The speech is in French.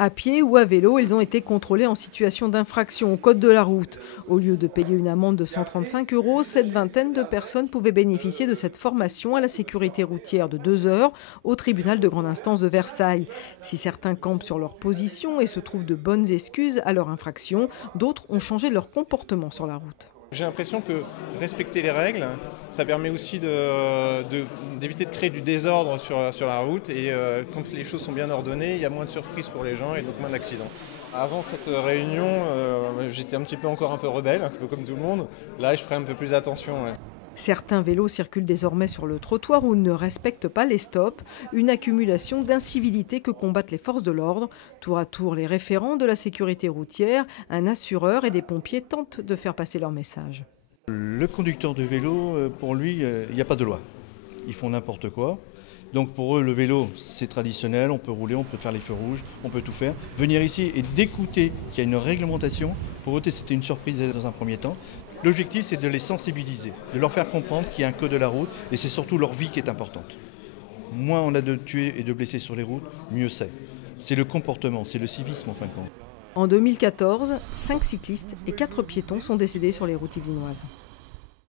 À pied ou à vélo, ils ont été contrôlés en situation d'infraction au code de la route. Au lieu de payer une amende de 135 €, cette vingtaine de personnes pouvaient bénéficier de cette formation à la sécurité routière de 2 heures au tribunal de grande instance de Versailles. Si certains campent sur leur position et se trouvent de bonnes excuses à leur infraction, d'autres ont changé leur comportement sur la route. J'ai l'impression que respecter les règles, ça permet aussi d'éviter de créer du désordre sur la route et quand les choses sont bien ordonnées, il y a moins de surprises pour les gens et donc moins d'accidents. Avant cette réunion, j'étais encore un peu rebelle, un peu comme tout le monde. Là, je ferai un peu plus attention. Ouais. Certains vélos circulent désormais sur le trottoir ou ne respectent pas les stops, une accumulation d'incivilités que combattent les forces de l'ordre. Tour à tour, les référents de la sécurité routière, un assureur et des pompiers tentent de faire passer leur message. Le conducteur de vélo, pour lui, il n'y a pas de loi. Ils font n'importe quoi. Donc pour eux, le vélo, c'est traditionnel, on peut rouler, on peut faire les feux rouges, on peut tout faire. Venir ici et d'écouter qu'il y a une réglementation, pour eux, c'était une surprise dans un premier temps. L'objectif, c'est de les sensibiliser, de leur faire comprendre qu'il y a un code de la route et c'est surtout leur vie qui est importante. Moins on a de tués et de blessés sur les routes, mieux c'est. C'est le comportement, c'est le civisme en fin de compte. En 2014, 5 cyclistes et 4 piétons sont décédés sur les routes yvelinoises.